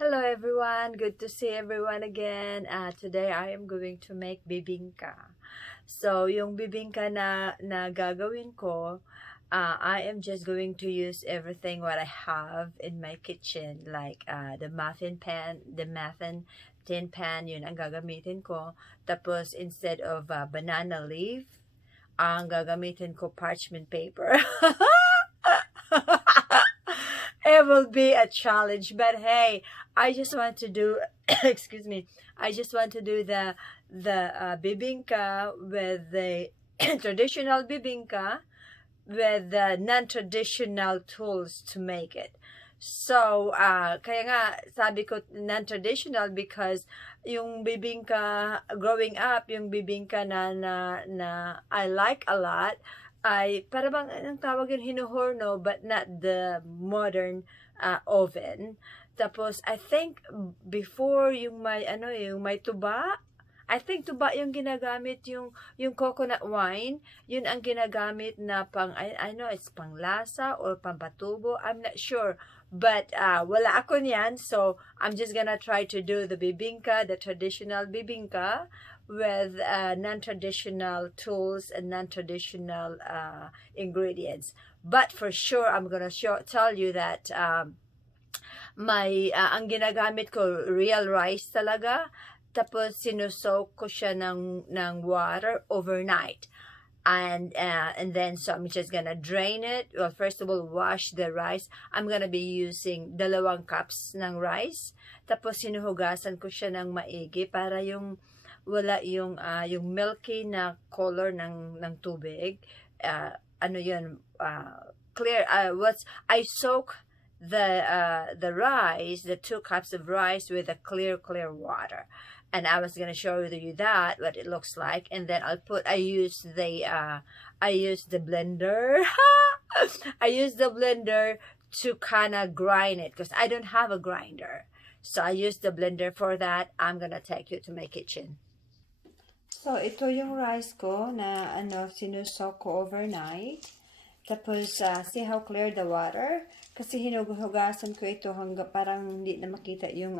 Hello everyone, good to see everyone again. Today I am going to make bibingka. So yung bibingka na gagawin ko, I am just going to use everything what I have in my kitchen, like the muffin pan, the muffin tin pan, yun ang gagamitin ko. Tapos instead of banana leaf, ang gagamitin ko parchment paper. It will be a challenge, but hey, I just want to do excuse me, I just want to do the bibingka with the traditional bibingka with the non-traditional tools to make it. So kaya nga sabi ko non-traditional because yung bibingka growing up, yung bibingka na I like a lot ay para bang anong tawag yun, hinuhorno, but not the modern oven. Tapos I think before yung may tuba, I think tuba yung ginagamit, yung coconut wine, yun ang ginagamit na pang I know it's panglasa or pampatubo, I'm not sure. But wala ako niyan, so I'm just gonna try to do the bibingka, the traditional bibingka with non-traditional tools and non-traditional ingredients. But for sure, I'm gonna tell you that ang ginagamit ko real rice talaga. Tapos sinusok ko siya ng water overnight. And then so I'm just gonna drain it. Well, first of all, wash the rice. I'm gonna be using 2 cups ng rice. Tapos sinuhugasan ko siya ng maigi para wala yung milky na color ng tubig. Clear. I soak the rice, the 2 cups of rice with a clear water. And I was gonna show you that what it looks like, and then I use the blender. I use the blender to kind of grind it because I don't have a grinder. So I use the blender for that. I'm gonna take you to my kitchen. So ito yung rice ko na sinusok ko overnight. Tapos see how clear the water? Kasi hinugasan ko ito hanggang parang hindi na makita yung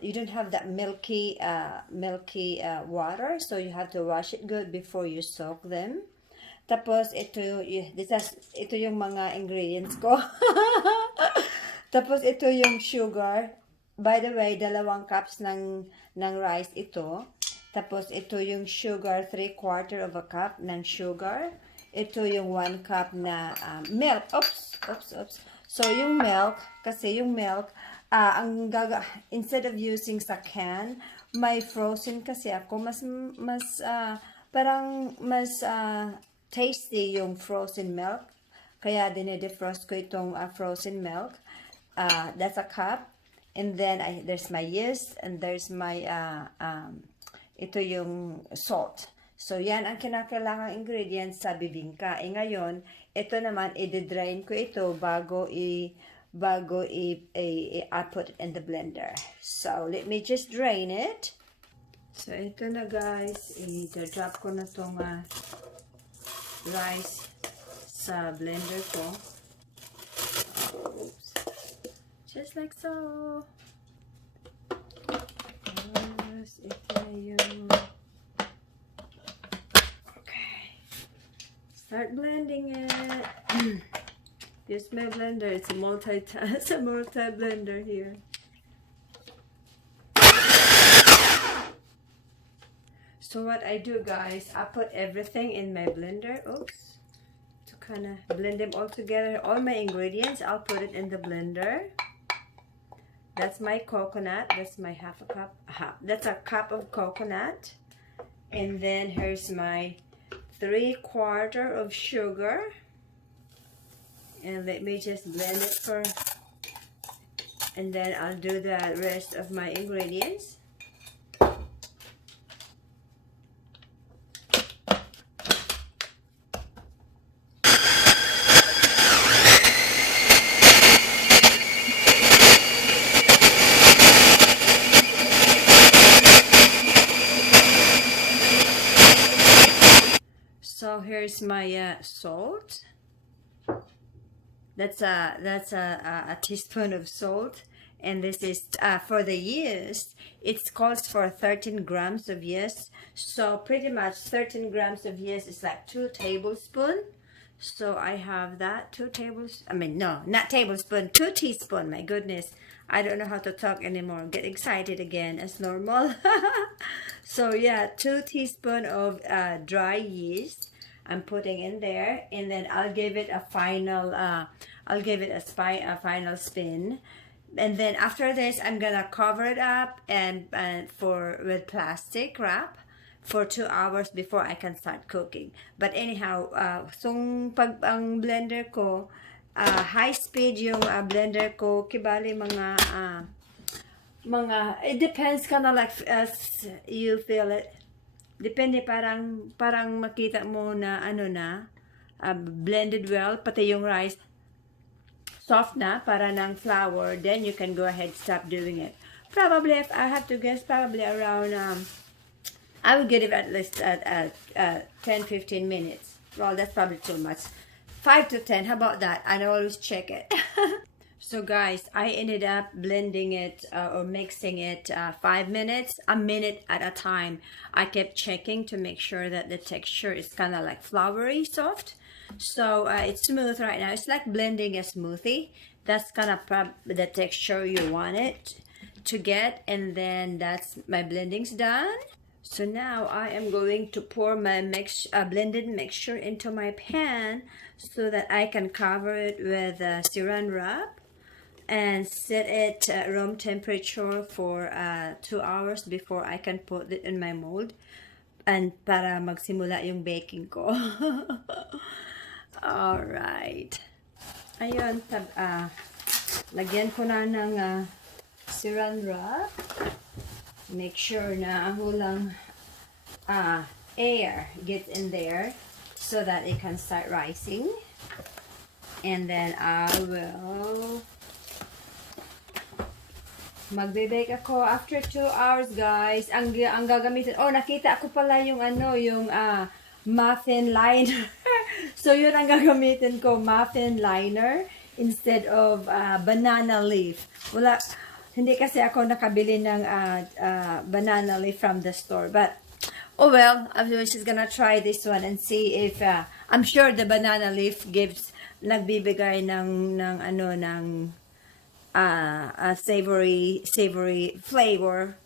you don't have that milky water, so you have to wash it good before you soak them. Tapos ito yung mga ingredients ko. Tapos ito yung sugar. By the way, 2 cups ng rice ito. Tapos ito yung sugar, 3/4 of a cup ng sugar. Ito yung 1 cup na milk. Oops. So yung milk, instead of using sa can, may frozen kasi ako, mas tasty yung frozen milk. Kaya dinidefrost ko itong frozen milk. That's a cup. And then there's my yeast and there's my ito yung salt. So yan ang kinakailangang ingredients sa bibingka. Ngayon, ito naman i-drain ko ito bago I put it in the blender. So let me just drain it. So ito na guys, i-drop ko na tong rice sa blender ko. Oops. Just like so. Okay. Start blending it. Use my blender. It's a multi blender here. So what I do, guys, I put everything in my blender. Oops. To kind of blend them all together. All my ingredients, I'll put it in the blender. That's my coconut. That's my half a cup. That's a cup of coconut. And then here's my 3/4 of sugar. And let me just blend it and then I'll do the rest of my ingredients. So here's my salt. That's a teaspoon of salt, And this is for the yeast. It calls for 13 grams of yeast. So pretty much 13 grams of yeast is like 2 tablespoons. So I have that 2 tablespoons. I mean, no, not tablespoon, 2 teaspoons. My goodness, I don't know how to talk anymore. Get excited again as normal. So yeah, 2 teaspoons of dry yeast I'm putting in there, and then I'll give it a final. I'll give it a final spin. And then after this, I'm gonna cover it up and with plastic wrap for 2 hours before I can start cooking. But anyhow, pag ang blender ko, high speed yung blender ko, kibali it depends kind of like as you feel it. Depende, parang makita mo na blended well, pati yung rice soft na para ng flour, then you can go ahead stop doing it. Probably, if I have to guess, probably around I would give it at least at 10-15 minutes. Well, that's probably too much. 5 to 10, how about that? I always check it. So guys, I ended up blending it or mixing it 5 minutes, a minute at a time. I kept checking to make sure that the texture is kind of like floury soft. So it's smooth right now. It's like blending a smoothie. That's kind of the texture you want it to get. And then that's my blending's done. So now I am going to pour my blended mixture into my pan so that I can cover it with saran wrap and set it at room temperature for 2 hours before I can put it in my mold and para magsimula yung baking ko. Alright. Ayun, lagyan ko na ng saran wrap. Make sure na walang air gets in there so that it can start rising. And then I will magbe-bake ako after 2 hours, guys. Ang gagamitin, nakita ako pala yung muffin liner. So yun ang gagamitin ko, muffin liner instead of banana leaf. Hindi kasi ako nakabili ng banana leaf from the store. But oh well, I'm just gonna try this one and see if I'm sure the banana leaf nagbibigay ng a savory flavor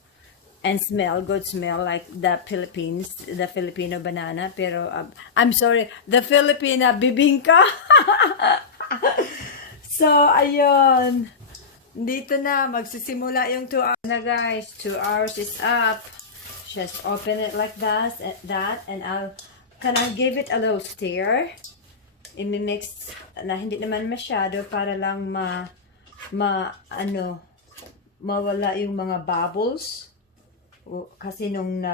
and good smell like the Filipino banana. Pero I'm sorry, the Filipina bibingka. So ayun, dito na magsisimula yung 2 hours na, guys. 2 hours is up. Just open it like that, and I'll give it a little stir. I-mix na hindi naman masyado para lang mawala yung mga bubbles. Kasi nung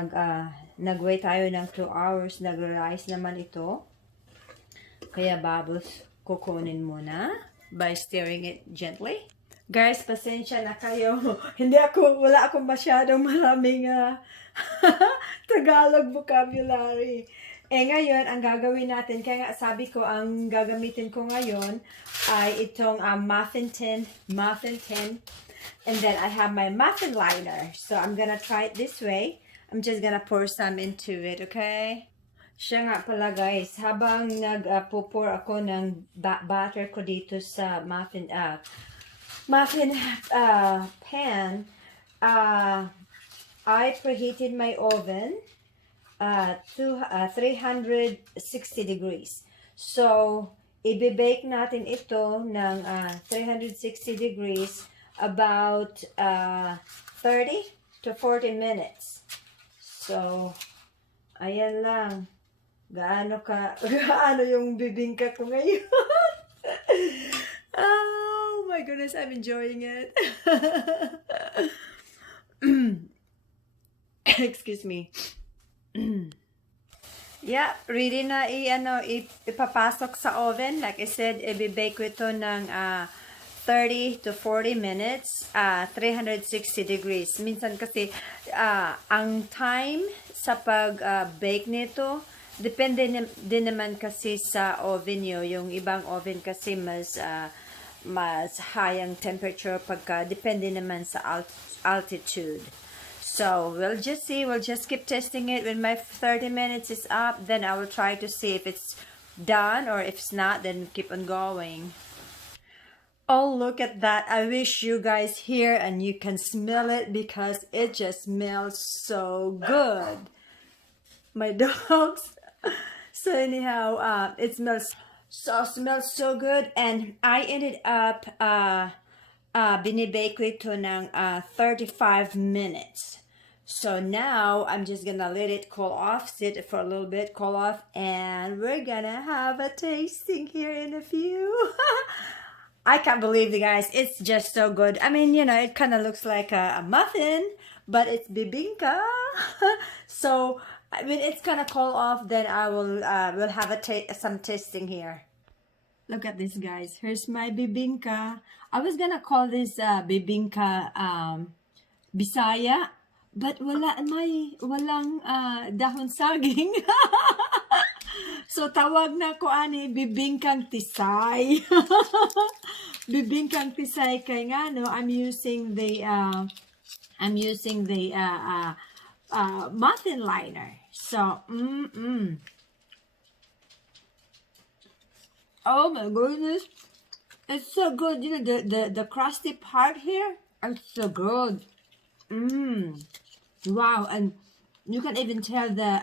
nag-wait tayo ng 2 hours, nag-rise naman ito. Kaya bubbles kukunin muna by stirring it gently. Guys, pasensya na kayo. Wala akong masyadong maraming Tagalog vocabulary. Ngayon, ang gagawin natin, kaya nga sabi ko, ang gagamitin ko ngayon ay itong muffin tin. And then I have my muffin liner. So I'm gonna try it this way. I'm just gonna pour some into it, okay? Siya nga pala, guys, habang nag-pour ako ng butter ko dito sa muffin pan, I preheated my oven to 360 degrees. So, i-bake natin ito ng 360 degrees about 30 to 40 minutes. So, ayan lang. Gaano yung bibingka ko ngayon. Oh my goodness, I'm enjoying it. Excuse me. Yeah, ready na ipapasok sa oven. Like I said, i-bake ko ito ng 30 to 40 minutes, 360 degrees. Minsan kasi, ang time sa pag-bake nito, depende din naman kasi sa oven nyo. Yung ibang oven kasi mas mas high ang temperature pagka depende naman sa altitude. So we'll just see, we'll just keep testing it. When my 30 minutes is up, then I will try to see if it's done, or if it's not, then keep on going. Oh, look at that. I wish you guys here and you can smell it, because it just smells so good. My dogs. So anyhow, it smells so good, and I ended up binibake ito ng 35 minutes. So now I'm just gonna let it cool off, sit it for a little bit, cool off, and we're gonna have a tasting here in a few. I can't believe it, guys. It's just so good. I mean, you know, it kind of looks like a muffin, but it's bibingka. So when it's gonna cool off, then I will we'll have some tasting here. Look at this, guys. Here's my bibingka. I was gonna call this bibingka Bisaya, but walang dahon saging. So tawag na ko ani bibingkang Tisay. Bibingkang Tisay kay nga no, I'm using the muffin liner. So oh my goodness, it's so good. You know, the crusty part here, it's so good. Wow, and you can even tell the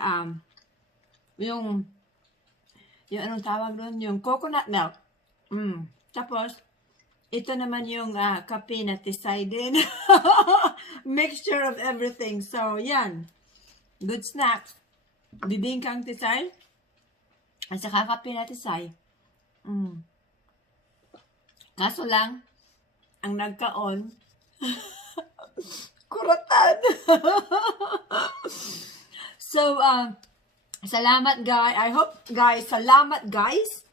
yung anong tawag doon, yung coconut milk. Tapos ito naman yung kape na Tisay din. Mixture of everything. So yan, good snacks. Bibingkang Tisay at saka kape na Tisay. Kaso lang, ang nagkaon, kuratan. So, salamat guys. Salamat guys.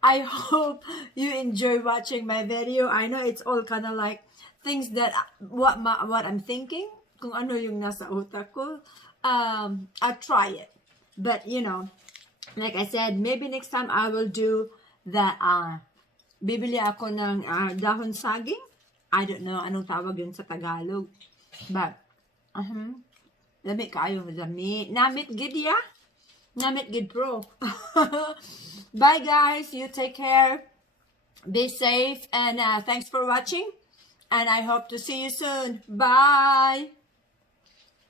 I hope you enjoy watching my video. I know it's all kind of like things that what I'm thinking, kung ano yung nasa utak ko. I'll try it. But you know, like I said, maybe next time I will do that. Bibili ako ng dahon saging. I don't know anong tawag yun sa Tagalog. But, lamit kayo, lamit. Namit gid ya? Namit gid bro. Bye guys, you take care. Be safe, and thanks for watching. And I hope to see you soon. Bye!